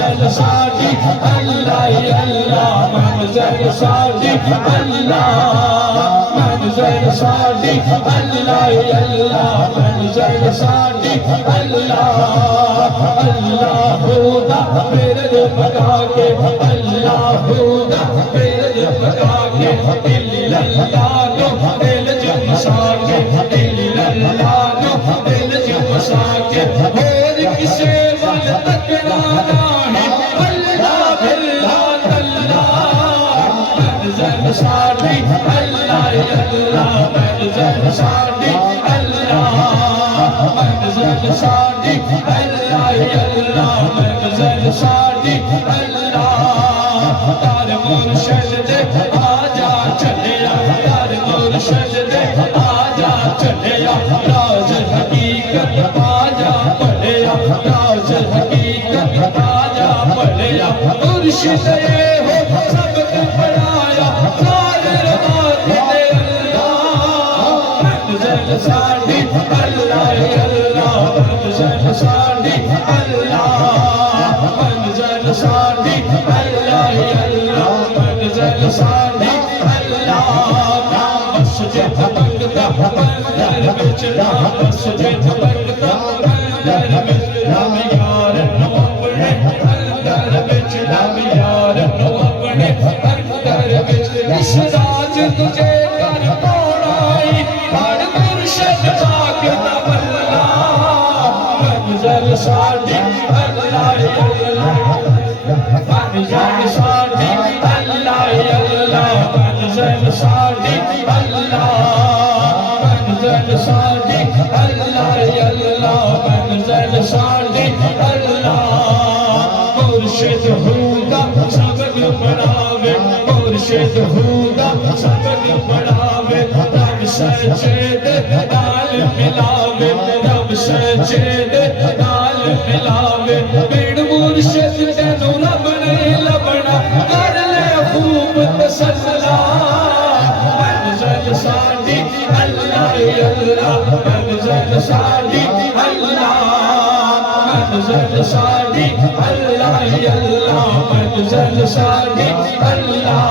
मंजिल साडी अल्लाह अल्लाह मंजिल साडी अल्लाह मंजिल साडी अल्लाह अल्लाह मंजिल साडी अल्लाह अल्लाह खुदा मेरे मगा के अल्लाह खुदा मेरे मगा के इल्लल्लाह नो दिल जुमसा के इल्लल्लाह नो दिल जुमसा के और किसे वल तकराना है अल्लाह बिल्लाह अल्लाह मंजिल साडी अल्लाह अल्लाह मंजिल साडी अल्लाह मंजिल साडी अल्लाह अल्लाह मंजिल साडी अल्लाह तार मुर्शिद दे आजा चलिया तार मुर्शिद दे आजा चलिया राज हकीकत आजा पढ़िया राज हकीकत आजा पढ़िया मुर्शिद ये हो सबको पढ़ाया सारे रवाते दे अल्लाह मंजिल साडी अल्लाह अल्लाह मंजिल साडी अल्लाह मंजिल साडी अल्लाह अल्लाह मंजिल साडी अल्लाह मस्जिद बंगदा मंदिर विच मस्जिद बंगदा मंदिर विच रब यार नो अपने अंदर विच रब यार नो अपने अंदर विच इस राज तुझे कर पौड़ाई हर मुर्शिद पाक दा बल्ला मंजिल साडी अल्लाह अल्लाह मंजिल साडी अल्लाह अल्लाह मंजिल साडी अल्लाह मंजिल साडी अल्लाह अल्लाह मंजिल साडी अल्लाह मुर्शिद हुदा सबक पढ़ावे मुर्शिद हुदा सबक पढ़ावे रब सच्चे दे नाल मिलावे रब सच्चे दे नाल मिलावे बिन मुर्शिद तेनू रब नहीं लभना कर ले खूब तसल्ला मंजिल साडी अल्लाह अल्लाह मंजिल साडी अल्लाह मंजिल साडी अल्लाह अल्लाह मंजिल साडी अल्लाह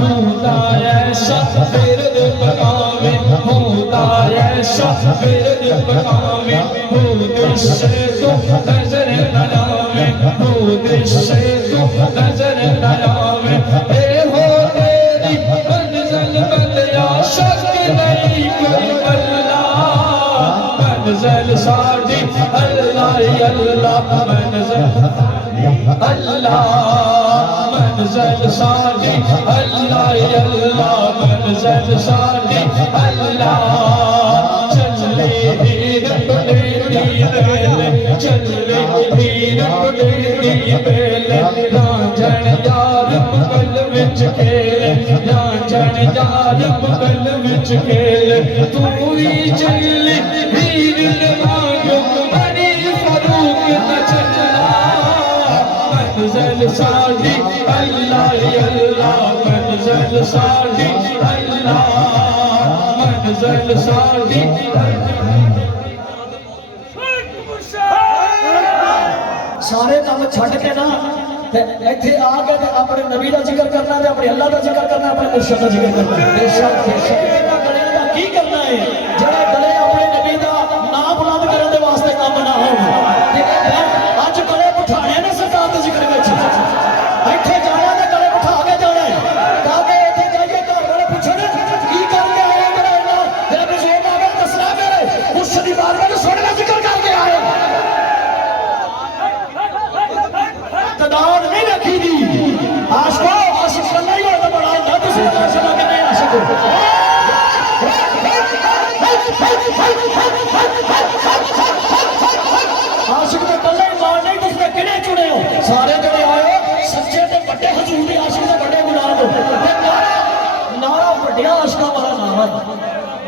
खुदा ऐसा फिर पकावे खुदा ऐसा फिर पकावे खुद से तो नजर न लावे खुद से तो नजर न लावे ए हो तेरी मंजिल बंदिया शक नहीं कोई अल्लाह मंजिल साडी अल्लाह अल्लाह मंजिल अल्लाह मंजिल साडी अल्लाह अल्लाह मंजिल साडी अल्लाह चले हीर पटेली बेले चले हीर पटेली बेले रांझण यार मुगल विच खेले रांझण यार मुगल विच खेले तू ही चली हीर लवायो बड़ी फरूक न चलना मंजिल साडी अल्लाह अल्लाह मंजिल साडी अल्लाह मंजिल साडी सारे काम छड़ के ना इत्थे आ के अपने नबी का जिक्र करना है अपने अल्लाह का जिक्र करना अपने मुर्शिद का जिक्र करना बेशक बेशक गले का की करना है जरा गले अपने नबी का नाम बुलंद करने के वास्ते काम ना हो अज गले बिठाने ने सरकार के जिक्र में इत्थे जाना तो गले बिठा के जाना है ताकि इत्थे जाइए घर वाले पूछन की करके आए मेरा इन्ना तेरा बेजोर आ गया दसना मेरे मुर्शिद की बारगाह में सोने का जिक्र करके आए तदाद नहीं रखी दी आशिको आशिक करना ही होता बड़ा होता तुसी आशिक के नहीं आशिक आशिक तो कल्ला ही मान नहीं तुसने किने चुने हो सारे जने आए सच्चे ते बड़े हजूर दी आशिक ते बड़े गुलाम हो नारा बड़िया आशिका वाला नारा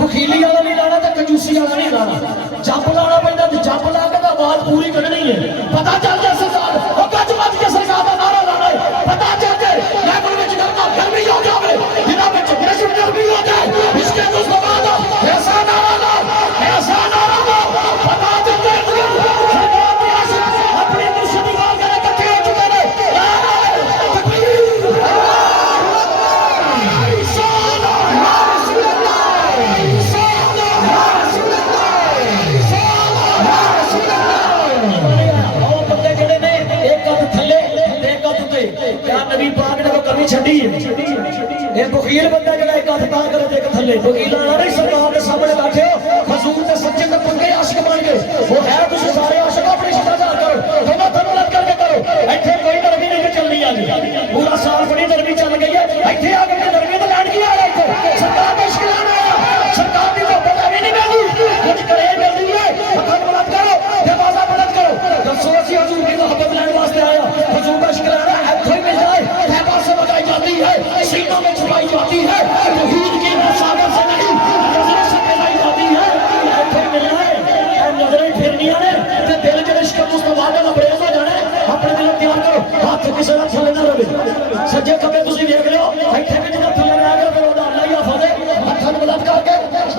बखीली वाला नहीं लाना ते कंजूसी वाला नहीं लाना जप लाना पैंदा ते जप ला के आवाज पूरी करनी है पता चल जाए सरकार और गज मच के सरकार का नारा लाना है पता चल जाए लेवल में करना गर्मी हो जाए बिना में ग्रेजुएट गर्मी हो जाए इसके मुस्तफा दा ऐसा नारा ला ਉਹ ਬੰਦੇ ਜਿਹੜੇ ਨੇ ਇੱਕ ਹੱਥ ਥੱਲੇ ਤੇ ਇੱਕ ਹੱਥ ਉੱਤੇ ਕਿਆ ਨਬੀ ਪਾਕ ਨੇ ਕੋਈ ਕਮੀ ਛੱਡੀ ਹੈ ਇਹ ਬਖੀਲ ਬੰਦਾ ਜਿਹੜਾ ਇੱਕ ਹੱਥ ਤਾਂ ਕਰੇ ਤੇ ਇੱਕ ਥੱਲੇ ਬਖੀਲ ਵਾਲਾ ਨਹੀਂ ਸਰਕਾਰ ਦੇ ਸਾਹਮਣੇ ਬੈਠੇ ਹੋ ਹਜ਼ੂਰ ਦੇ ਸੱਚੇ ਤੇ ਪੱਕੇ ਆਸ਼ਿਕ ਬਣ ਗਏ ਉਹ ਹੈ ਤੁਸੀਂ ਸਾਰੇ ਆਸ਼ਿਕ ਆਪਣੀ ਸ਼ਿਕਾਇਤ ਕਰੋ ਦੋਨੋਂ ਧੰਨਵਾਦ ਕਰਕੇ ਕਰੋ ਇੱਥੇ ਕੋਈ ਨਰਮੀ ਨਹੀਂ ਚੱਲਣੀ ਆ ਜੀ ਪੂਰਾ ਸਾਲ ਬੜੀ ਨਰਮੀ ਚੱਲ ਗਈ ਹੈ ਇੱਥੇ ਆ ਕੇ ਨਰਮੀ ਤੇ ਲੈਣ ਕੀ ਆ ਰਿਹਾ ਇੱਥੇ ਸਰਕਾਰ ਦਾ ਇਸ਼ਕ ਲੈਣ ਆਇਆ ਸਰਕਾਰ ਦੀ ਮੁਹੱਬਤ ਐਵੇਂ ਨਹੀਂ ਮਿਲਦੀ ਕੁਝ ਕਰੇ ਮਿਲਦੀ ਹੈ ਧੰਨਵਾਦ ਕਰੋ ਦਰਵਾਜ਼ਾ ਬੁਲੰਦ ਕਰੋ ਦੱਸੋ ਅਸੀਂ ਹਜ਼ੂਰ ਦੀ ਮੁਹੱਬਤ ਲੈਣ ਵਾਸਤੇ ਆਇਆ ਹਜ਼ੂਰ ਦਾ ਇਸ਼ਕ ਲੈਣਾ ਇੱਥੇ ਹੀ ਮਿਲ जाए तहबा से बताई जाती है सीनों में छुपाई जाती है तौहीद की सागर से नहीं नजरों से फैलाई जाती है ऐसे मिलना है नजरें फिरनियां ने ते दिल जेड़े इश्क मुस्तफा दा लबरेज हो जाना अपने दिल तैयार करो हाथ किसी दा थल्ले ना रहे सज्जे खब्बे तुसीं देख लियो इत्थे भी जिदा थल्ले ना आगे फिर ओदा अल्लाह ही हफाजे हत्थां नूं बुलंद करके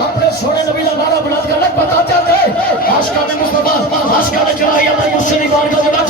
अपने सोने नबी दा नारा बुलंद करना पता चलता है आशिकां ने मुस्तफा आशिकां ने चढ़ाई अपने मुर्शिद की बारगाह दे विच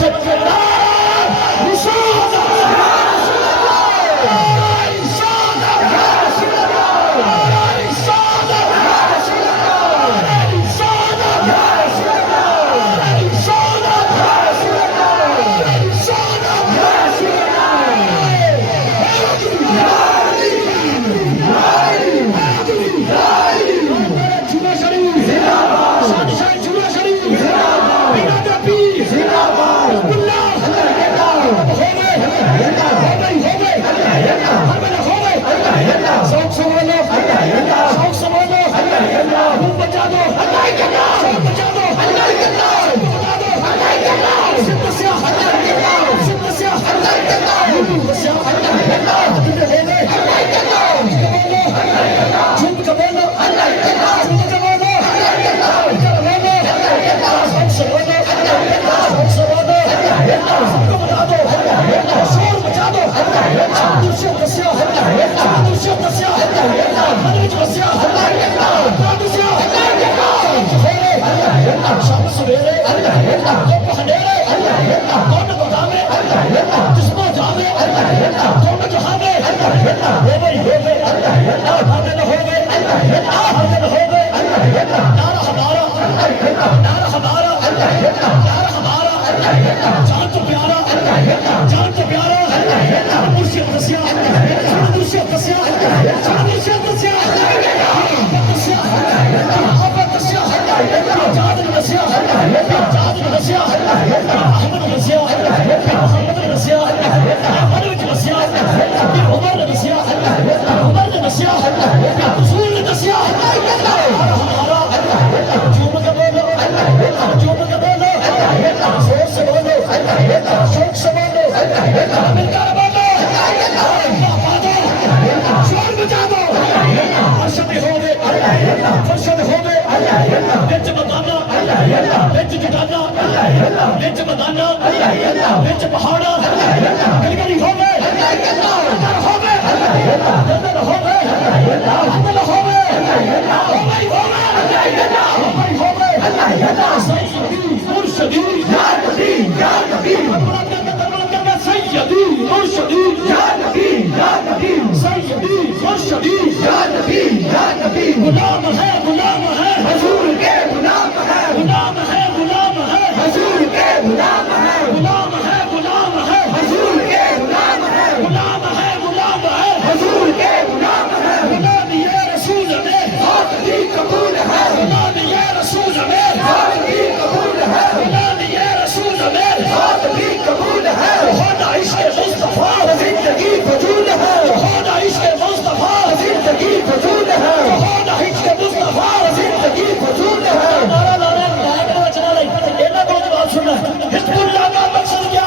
गुलाम है हजूर के गुलाम है गुलाम है गुलाम है हजूर के गुलाम है गुलाम है गुलाम है हजूर के गुलाम है गुलाम है गुलाम है हजूर के गुलाम है गुलाम ये रसूल में बात भी कबूल है गुलाम ये रसूल में बात भी कबूल है गुलाम ये रसूल में बात भी कबूल है होना इश्क़ मुस्तफा जिंदगी फजूल है होना इश्क़ मुस्तफा जिंदगी फजूल है होना इश्क़ मुस्तफा जिंदगी फजूल है नारा लाना नायक ने बचना नहीं इन्हां को जवाब सुनना हिज़्बुल्लाह का मकसद क्या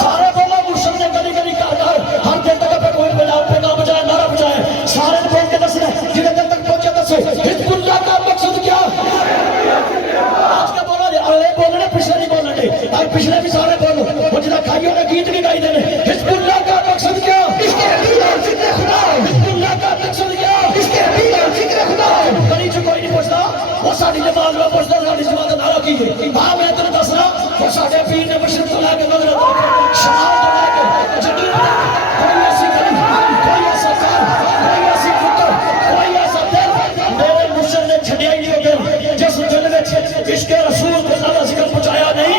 सारे बोलो मुर्शिद ने कदी कदी कर हर दिन तक पे कोई बजाए नारा बजाए सारे बोल के दसना जिन्हें दिन तक पहुंचे दसो हिज़्बुल्लाह का मकसद क्या आज का बोलो अगले बोलने पिछले नहीं बोलने आज पिछले भी सारे बोलो वो जिदा खाइयों ने गीत भी गाई देने हिज़्बुल्लाह का मकसद क्या इसके दिल और जिक्र खुदा हिज़्बुल्लाह का मकसद क्या इसके दिल और जिक्र खुदा कहीं से कोई नहीं पूछता वो साडी नमाज में पूछता साडी जमात का नारा की है हां मैं तेरे दसना वो साडे पीर ने मुर्शिद को लेके मगर शमाल को लेके जड़ी कोई ऐसी गली कोई ऐसा कार कोई ऐसी फुकर कोई ऐसा दिल मेरे मुर्शिद ने छड़िया ही नहीं हो गया जिस दिल में इश्क़ रसूल के नारा जिक्र पहुंचाया नहीं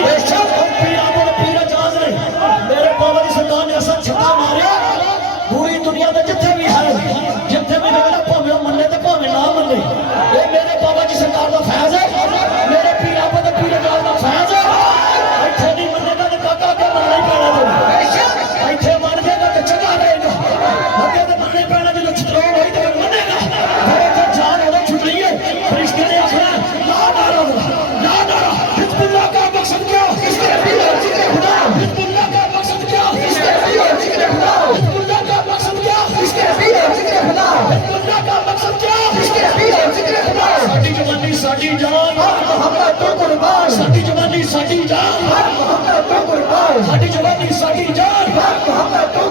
साडी जवानी साडी जान मोहम्मद